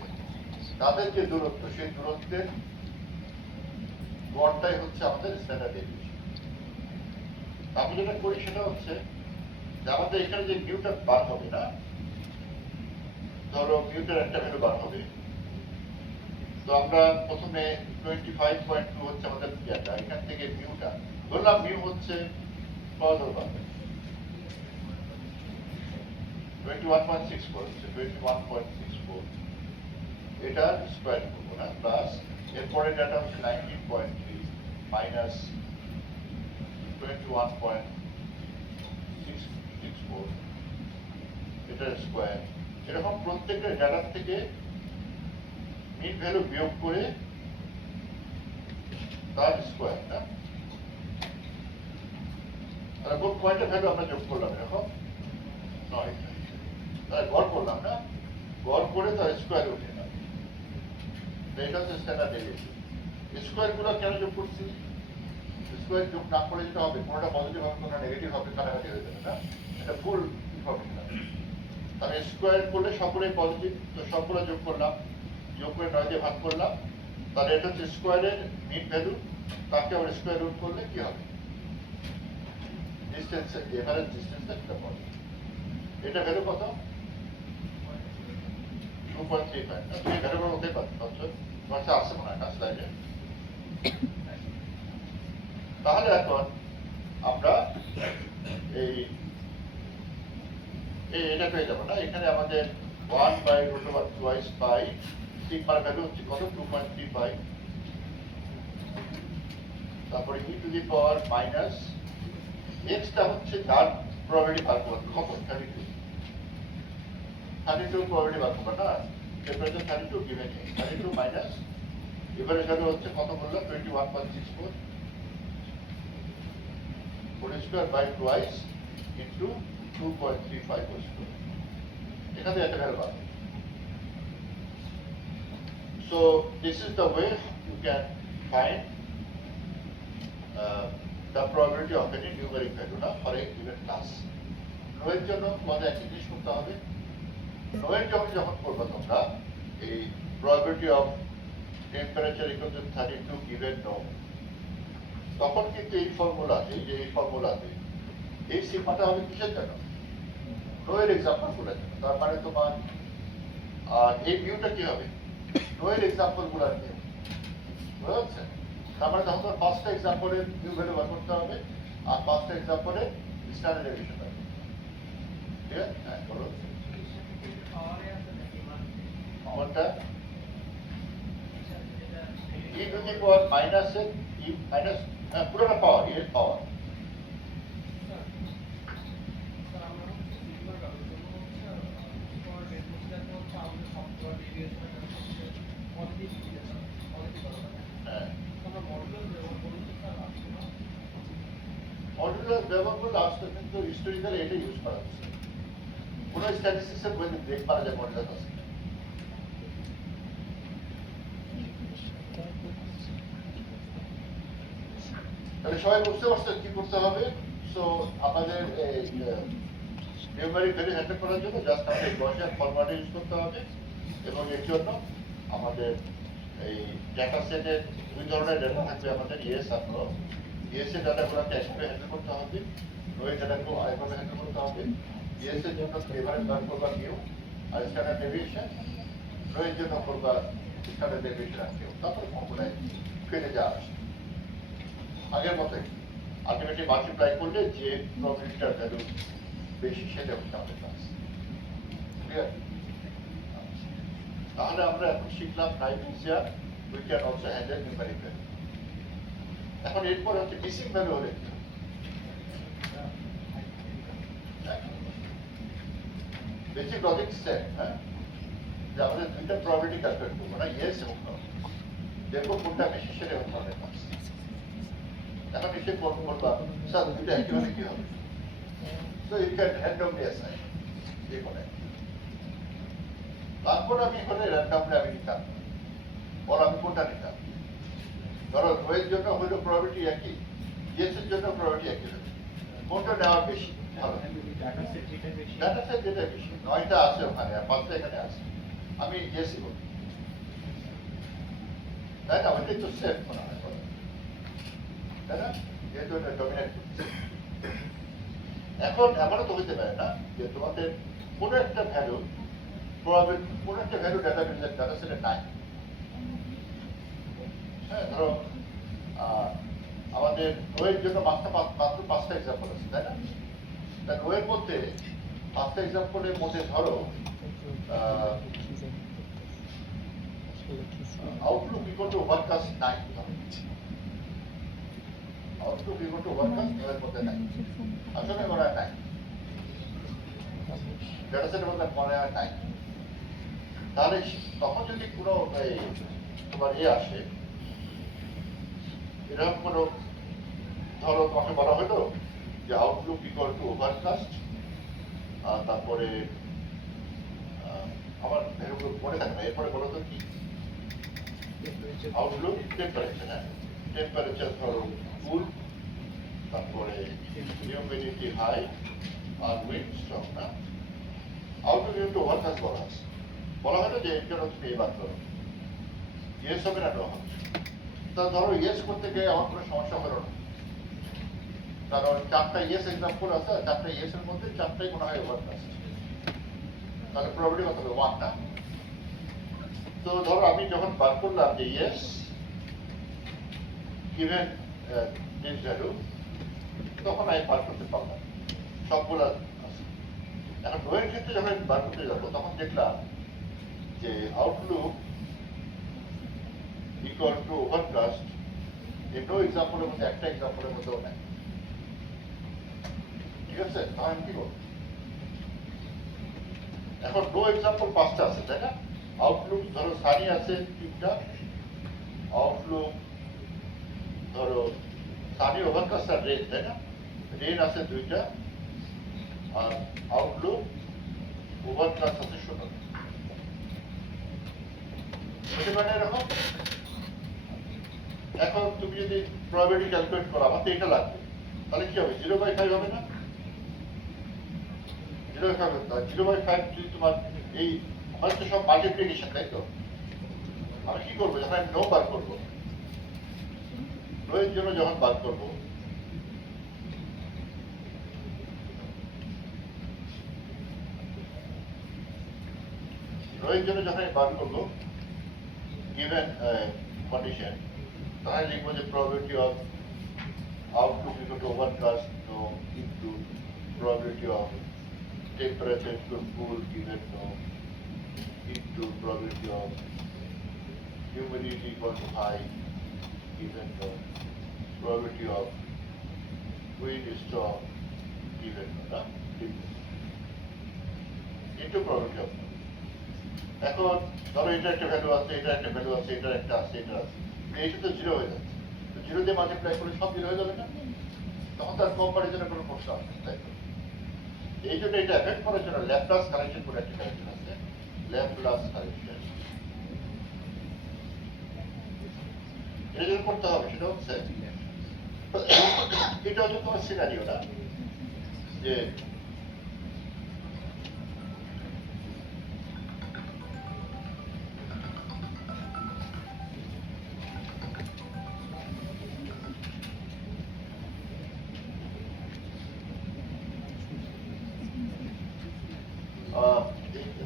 তাদের যে দূরত্ব, সেই দূরত্বের গড়টাই হচ্ছে আমাদের স্ট্যান্ডার্ড ডেভিয়েশন। আমি যেটা করি সেটা হচ্ছে যে আমাদের এখানে যে মিউটা বার হবে না, ধরো মিউটার একটা ভ্যালু বার হবে, তো আমরা প্রথমে 25.2 হচ্ছে আমাদের ডেটা, এখান থেকে মিউটা ধরলাম, মিউ হচ্ছে 21.64 হচ্ছে 21.64, এটা স্কোয়ার করবো না, প্লাস এরপরে ডাটা হচ্ছে 19.3 মাইনাস 21.664 এটার স্কোয়ার। এরকম প্রত্যেকটা ডাটার থেকে মিন ভ্যালু বিয়োগ করে তার স্কোয়ার না, তাহলে মোট কয়টা ভ্যালু আমরা যোগ করলাম এরকম 9টা, তাহলে গড় করলাম না, গড় করে তার স্কোয়ার উঠে না, এটা হচ্ছে স্ট্যান্ডার্ড ডেভিয়েশন। স্কোয়ার গুলো কেন যোগ করছি? স্কোয়ার যোগ না করে যেটা হবে, কোনোটা পজিটিভ হবে কোনোটা নেগেটিভ হবে, কাটাকাটি হয়ে যাবে না, এটা ফুল ইনফরমেশন আছে। তাহলে স্কোয়ার করলে সকলেই পজিটিভ, তো সবগুলো যোগ করলাম, যোগ করে 9 দিয়ে ভাগ করলাম, তাহলে এটা হচ্ছে স্কোয়ারের মিন ভ্যালু, তাকে আবার স্কোয়ার রুট করলে কি হবে? ডিস্টেন্স, এভারেজ ডিস্টেন্সটা সেটা পাবে। এটা ভ্যালু কত? 2.35। তুমি ভ্যালু হতে পারছো, তোমার আসছে মনে হয় না স্লাইডে। তাহলে এখন আমরা এই এটা পেয়ে যাবো না, এখানে আমাদের 1/√2 পাই, সিগমার ভ্যালু হচ্ছে কত? 2.35। তারপরে e to the power minus x টা হচ্ছে যার প্রবাবিলিটি বার করব কত? 32 প্রবাবিলিটি বার করব না, টেম্পারেচার 32 গিভেন 32 মাইনাস এবারে ভ্যালু হচ্ছে কত বললাম? 21.64 whole square by twice into 2.35 whole square. এখানে একটা ভ্যালু পাবে। So this is the way you can find the probability of any numeric value না for a given class. No এর জন্য তোমাদের একটা জিনিস করতে হবে, নো এর যখন করবে তোমরা এই probability of temperature equal to 32 given no, তখন কিন্তু এই ফর্মুলাতে, এই ফর্মুলাতে এই সিগমাটা হবে কিসের জন্য? নো এর এক্সাম্পল গুলোর জন্য। তার মানে তোমার এই মিউটা কি হবে? নো এর এক্সাম্পল গুলোর মিউ, বুঝা যাচ্ছে? তার মানে তখন তোমার 5টা এক্সাম্পলের মিউ ভ্যালু বার করতে হবে, আর 5টা এক্সাম্পলের স্ট্যান্ডার্ড ডেভিয়েশন বার করতে হবে। ঠিক আছে? হ্যাঁ, বলো। আমারটা e to the power minus এর e মাইনাস পুরোটা পাওয়ার, এর পাওয়ার। মডুলার ব্যবহার করলে আসতে কিন্তু হিস্টোরিক্যালি এটা ইউজ করা হচ্ছে, কোনো স্ট্যাটিস্টিক্সের বইতে ব্রেক করা যায় মডুলার আছে। তাহলে সবাই বুঝতে পারছেন কি করতে হবে? সো আমাদের এই নিউমেরিক ভ্যালু হ্যান্ডেল করার জন্য জাস্ট আমাদের গসিয়ান ফরম্যাটে ইউজ করতে হবে, এবং এর জন্য আমাদের এই ডেটা সেটের দুই ধরনের ডেটা থাকবে আমাদের, ইয়েস আর নো। ইয়েস এর ডাটাগুলোকে একভাবে হ্যান্ডেল করতে হবে, নো এর ডাটাগুলো আরেকভাবে হ্যান্ডেল করতে হবে। ইয়েস এর জন্য এভারেজ বার করবা মিউ আর স্ট্যান্ডার্ড ডেভিয়েশন, নো এর জন্য করবা স্ট্যান্ডার্ড ডেভিয়েশন আর মিউ, তারপরে ফর্মুলায় ফিরে যাওয়া আসে আগের মতোই। আলটিমেটলি মাল্টিপ্লাই করলে যে প্রববিলিটিটার ভ্যালু বেশি সেটা হচ্ছে আমাদের ক্লাস। ক্লিয়ার? তাহলে আমরা এখন শিখলাম নাইট্রিজিয়া we can also handle numeric value. এখন এরপর হচ্ছে মিসিং ভ্যালু হলে কি? বেসিক লজিক সেট, হ্যাঁ, যে আমাদের দুইটা প্রবাবিলিটি ক্যালকুলেট করবো না, ইয়েস এবং নো, দেখবো কোনটা বেশি সেটা হচ্ছে আমাদের ক্লাস। এখন নিশ্চয়ই বলবা স্যার দুইটা একেবারে কি হবে? তো ইউ ক্যান র্যান্ডমলি অ্যাসাইন যে কোনো। তারপর আমি এখানে র্যান্ডমলি আমি নিতাম, বল আমি কোনটা নিতাম? ধরো রোয়ের জন্য হইলো প্রবাবিলিটি একই, ইয়েসের জন্য প্রবাবিলিটি একই হবে, কোনটা নেওয়া বেশি ভালো? ডাটা সেট যেটা বেশি, 9টা আছে ওখানে আর 5টা এখানে আছে, আমি ইয়েসই বলি, তাই না? ওইটাই তো সেফ মনে হয়, তাই না? যেহেতু এটা ডমিনেট করছে। এখন এমনও তো হইতে পারে না যে তোমাদের কোনো একটা ভ্যালু প্রবাবিলিটি, কোনো একটা ভ্যালু ডাটা সেটে নাই। হ্যাঁ, ধরো আমাদের রোয়ের জন্য মাত্র 5টা এক্সাম্পল আছে, তাই না? তা রোয়ের মধ্যে 5টা এক্সাম্পলের মধ্যে ধরো আউটলুক ইকুয়াল টু ওভারকাস্ট নাই, আউটলুক ইকুয়াল টু ওভারকাস্ট এর মধ্যে নাই, আসলে ওরা নাই, ডেটা সেটের মধ্যে মনে হয় নাই। তাহলে তখন যদি কোনো তোমার আসে এরকম কোনো, ধরো তোমাকে বলা হলো যে আউটলুক ইকুয়াল টু ওভারকাস্ট, তারপরে আমার মনে থাকে না, এরপরে বলো তো কি আউটলুক টেম্পারেচার, হ্যাঁ টেম্পারেচার ধরো কুল, তারপরে হিউমিডিটি হাই আর উইন্ড স্ট্রং, না আউটলুক ইকুয়াল টু ওভারকাস্ট বলা হলো যে এর জন্য তুমি বাদ করো, ইয়েস হবে না নো হবে। তা ধরো ইয়েস করতে গিয়ে আমার কোনো সমস্যা হলো না, কারণ চারটা ইয়েস এক্সাম্পল আছে, চারটা ইয়েস এর মধ্যে চারটাই মনে হয় ওভারকাস্ট, তাহলে প্রবাবিলিটি কত হবে 1 না। তো ধরো আমি যখন বার করলাম যে ইয়েস গিভেন দিস ভ্যালু, তখন আমি বার করতে পারলাম সবগুলো আছে। এখন নো এর ক্ষেত্রে যখন আমি বার করতে যাবো তখন দেখলাম যে আউটলুক ইকুয়াল টু ওভারকাস্ট, এই নো এক্সাম্পলের মধ্যে একটা এক্সাম্পলের মধ্যেও নেই, ঠিক আছে? তাহলে কি করবো? এখন নো এক্সাম্পল 5টা আছে, তাই না? আউটলুক ধরো সানি আছে 3টা, আউটলুক ধরো সানি ওভারকাস্ট আর রেন, তাই না? রেন আছে 2টা, আর আউটলুক ওভারকাস্ট আছে 0। বুঝতে পারলে এরকম? এখন তুমি যদি প্রবাবিলিটি ক্যালকুলেট করো, আমার তো এটা লাগবে, তাহলে কি হবে? 0/5 হবে না? 0/5 যদি তোমার এই আমার তো সব মাল্টিপ্লিকেশন, তাই তো? আমি কি করবো যখন আমি নো বার করবো, নো এর জন্য যখন বার করবো, নো এর জন্য যখন আমি বার করবো given condition, তাহলে লিখবো যে probability of outlook equal to overcast no into probability of temperature to cool given no into probability of humidity equal to high given no probability of wind strong given no into probability of। এখন ধরো এটা একটা ভ্যালু আছে, এটা একটা ভ্যালু আছে, এটা একটা আছে, এটা আছে, এইটা তো 0 হয়ে যাচ্ছে, তো 0 দিয়ে মাল্টিপ্লাই করলে সব 0 হয়ে যাবে না? তখন তার কম্পারিজনের কোনো প্রশ্ন আসবে, তাই তো? এই জন্য এটা এফেক্ট করার জন্য ল্যাপ্লাস কারেকশন করে একটা কারেকশন আছে, ল্যাপ্লাস কারেকশন। এটা যেটা করতে হবে সেটা হচ্ছে এটা হচ্ছে তোমার সিনারিওটা, যে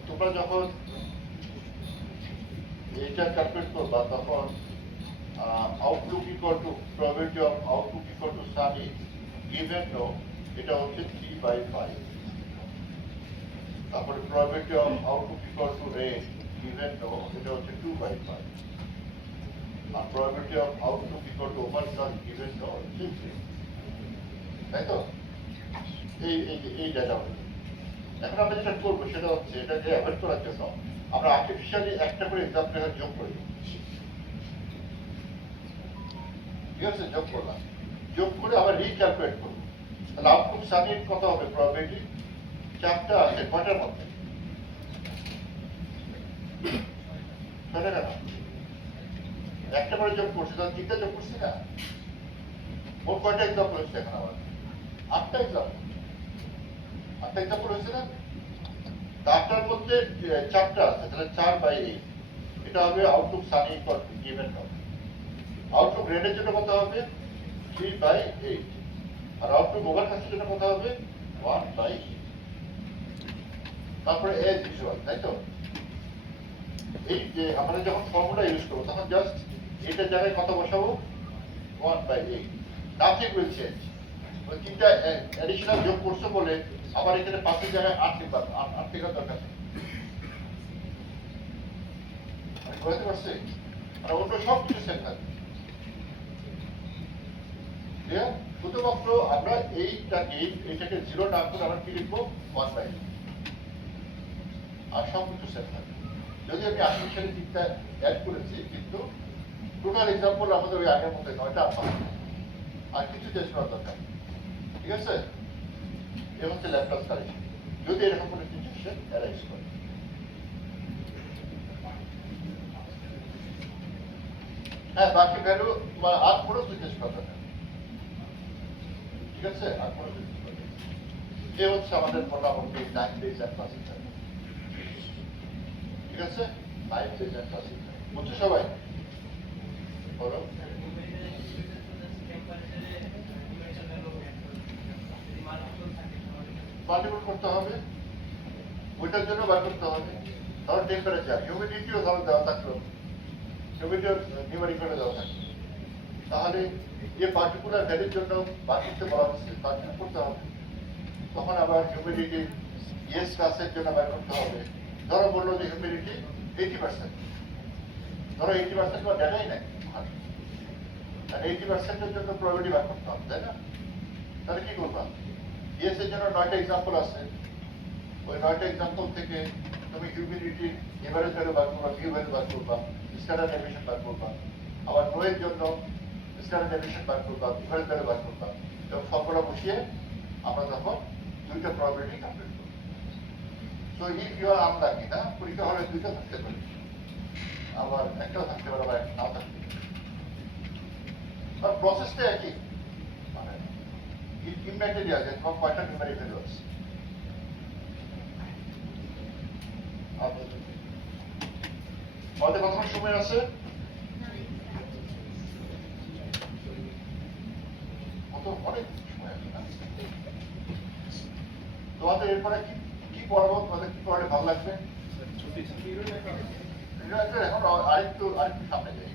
তোমরা যখন এটা ক্যালকুলেট করবা তখন outlook equal to probability of outlook equal to sunny given no, এটা হচ্ছে 3/5, তারপরে probability of outlook equal to rain given no, এটা হচ্ছে 2/5, আর probability of outlook equal to overcast given no হচ্ছে 3, তাই তো? এই ডেটা। এখন আমরা যেটা করবো সেটা হচ্ছে এটাকে অ্যাভয়েড করার জন্য আমরা আর্টিফিশিয়ালি একটা করে এক্সাম্পল যোগ করে দেবো, ঠিক আছে? যোগ করলাম, যোগ করে আবার রিক্যালকুলেট করবো, তাহলে আউটপুট সানির কত হবে? প্রবাবিলিটি 4টা আছে, কয়টার মধ্যে? 6টা কেন? একটা করে যোগ করছি, তাহলে 3টা যোগ করছি না? মোট কয়টা এক্সাম্পল হচ্ছে এখন? আবার 8টা এক্সাম্পল, 8টা এক্সাম্পল হয়েছে না? তারটার মধ্যে 4টা আছে, তাহলে 4/8, এটা হবে outlook sunny equal to given no. Outlook রেনের জন্য কত হবে? 3/8, আর আউটলুক ওভারকাস্টের জন্য কত হবে? 1/8। তারপরে এজ ইউজুয়াল, তাই তো? এই যে আমরা যখন ফর্মুলা ইউজ করবো তখন জাস্ট এটার জায়গায় কত বসাবো? 1/8, নাথিং উইল চেঞ্জ। ওই 3টা অ্যাডিশনাল যোগ করছে বলে আবার এখানে 5-এর জায়গায় 8 লেখার দরকার নেই। বুঝতে পারছি? আর অন্য সব কিছু সেম থাকবে। শুধুমাত্র আমরা এইটাকে 0 না করে আমরা কি লিখবো 1/, আর সব কিছু সেম থাকবে। যদি আমি আর্টিফিশিয়াল দিকটা অ্যাড করেছি, কিন্তু টোটাল এক্সাম্পল আমাদের ওই আগের মধ্যে 9টা আর কিছু চেঞ্জ করার দরকার, ঠিক আছে? এ হচ্ছে ল্যাপ্লাস কারেকশন যদি এরকম কোনো সিচুয়েশন অ্যারাইজ করে। হ্যাঁ, বাকি ভ্যালু আর কোনো চেঞ্জ করা দরকার, ঠিক আছে? আর কোনো চেঞ্জ করা দরকার। এ হচ্ছে আমাদের মোটামুটি 9 days and plus ইনকাম, ঠিক আছে? 9 days and plus ইনকাম বুঝছো সবাই? বলো। মাল্টিপল করতে হবে, ওইটার জন্য বার করতে হবে। ধরো টেম্পারেচার, হিউমিডিটিও ধরো দেওয়া থাকলো, হিউমিডিটিও নিউমেরিক্যালে দেওয়া থাকলো, তাহলে যে পার্টিকুলার ভ্যালুর জন্য বার করতে বলা হচ্ছে তার জন্য করতে হবে। তখন আবার হিউমিডিটি ইয়েস ক্লাসের জন্য বার করতে হবে। ধরো বললো যে হিউমিডিটি 80%, ধরো 80% বা ডেটাই নেই, আর 80%-এর জন্য প্রবাবিলিটি বার করতে হবে, তাই না? তাহলে কি করবা? ইয়েস এর জন্য 9টা এক্সাম্পল আছে, ওই 9টা এক্সাম্পল থেকে তুমি হিউমিডিটি এভারেজ ভ্যালু বার করবা, মিউ ভ্যালু বার করবা, স্ট্যান্ডার্ড ডেভিয়েশন বার করবা, আবার নো এর জন্য স্ট্যান্ডার্ড ডেভিয়েশন বার করবা, এভারেজ ভ্যালু বার করবা, এবং সবগুলো বসিয়ে আমরা তখন 2টা প্রবাবিলিটি কমপ্লিট করব। So if you are unlucky, না পরীক্ষা হলে 2টা থাকতে পারে, আবার একটাও থাকতে পারে, আবার নাও থাকতে পারে, আর প্রসেসটা একই, মানে ইম্যাটেরিয়াল যে তোমার কয়টা নিউমেরিক ভ্যালু আছে। আমাদের কতক্ষণ সময় আছে? অনেক সময় আছে না? তোমাদের এরপরে কি কি পড়াবো? তোমাদের কি পড়ালে ভালো লাগবে? এখন আরেকটু সামনে যাই।